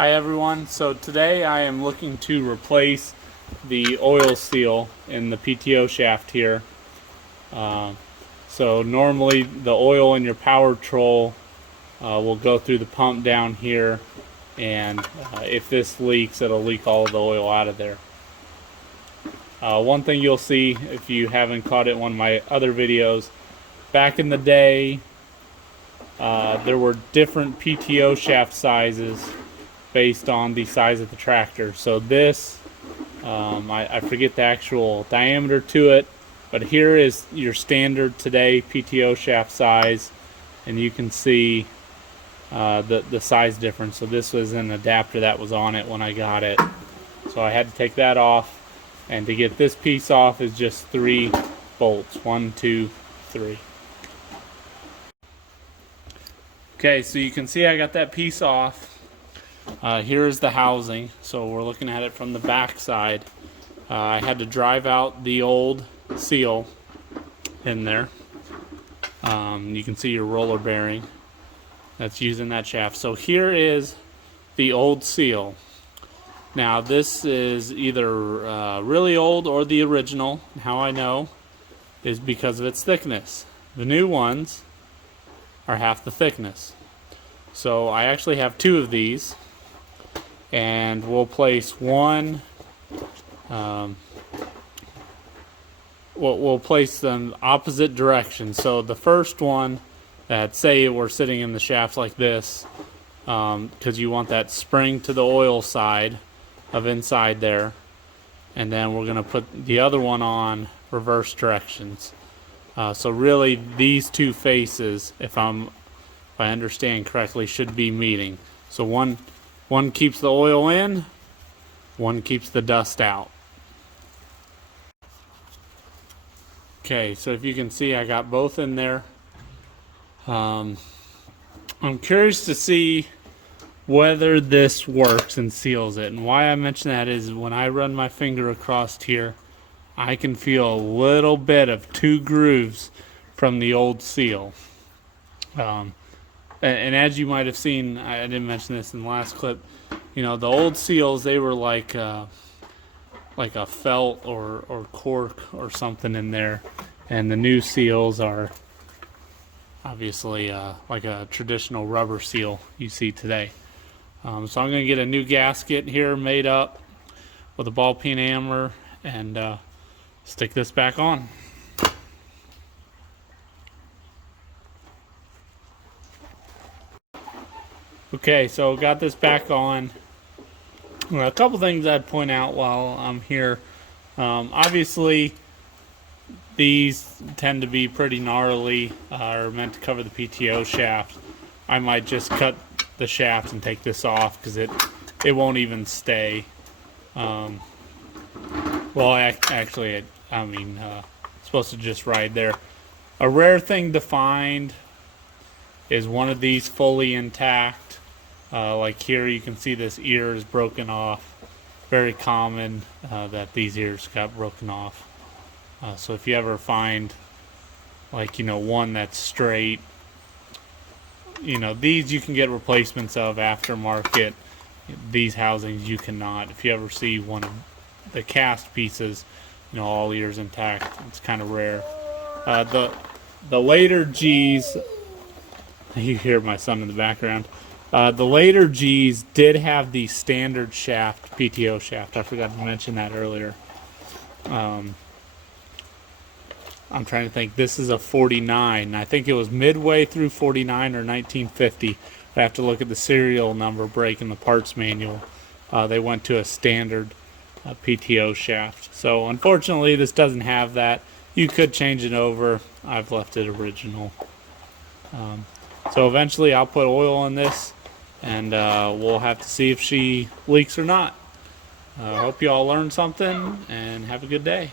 Hi everyone, so today I am looking to replace the oil seal in the PTO shaft here. So normally the oil in your power troll will go through the pump down here, and if this leaks, it'll leak all of the oil out of there. One thing you'll see if you haven't caught it in one of my other videos, back in the day there were different PTO shaft sizes based on the size of the tractor. So this, I forget the actual diameter to it, but here is your standard today PTO shaft size, and you can see the size difference. So this was an adapter that was on it when I got it, so I had to take that off, and to get this piece off is just 3 bolts. 1, 2, 3. Okay, so you can see I got that piece off. Here is the housing, so we're looking at it from the back side. I had to drive out the old seal in there. You can see your roller bearing that's using that shaft. So here is the old seal. Now this is either really old or the original. How I know is because of its thickness. The new ones are half the thickness. So I actually have 2 of these, and we'll place one. We'll place them opposite directions. So the first one, that say we're sitting in the shaft like this, because you want that spring to the oil side of inside there, and then we're going to put the other one on reverse directions. So really these 2 faces, if I understand correctly, should be meeting. So one keeps the oil in, one keeps the dust out. Okay, so if you can see, I got both in there. I'm curious to see whether this works and seals it. And why I mention that is when I run my finger across here, I can feel a little bit of 2 grooves from the old seal. And as you might have seen, I didn't mention this in the last clip, you know, the old seals, they were like a felt or cork or something in there, and the new seals are obviously like a traditional rubber seal you see today. So I'm going to get a new gasket here made up with a ball peen hammer and stick this back on. Okay, so got this back on. Well, a couple things I'd point out while I'm here. Obviously, these tend to be pretty gnarly, are meant to cover the PTO shaft. I might just cut the shaft and take this off because it won't even stay. Well, actually, it's supposed to just ride there. A rare thing to find is one of these fully intact. Like here you can see this ear is broken off. Very common that these ears got broken off. So if you ever find, like, you know, one that's straight, you know, these you can get replacements of aftermarket. These housings you cannot. If you ever see one of the cast pieces, you know, all ears intact, it's kind of rare. The later G's, you hear my son in the background. The later G's did have the standard shaft, PTO shaft. I forgot to mention that earlier. I'm trying to think. This is a 49. I think it was midway through 49 or 1950. I have to look at the serial number break in the parts manual. They went to a standard PTO shaft. So unfortunately, this doesn't have that. You could change it over. I've left it original. So eventually I'll put oil in this, and we'll have to see if she leaks or not. Hope you all learned something, and have a good day.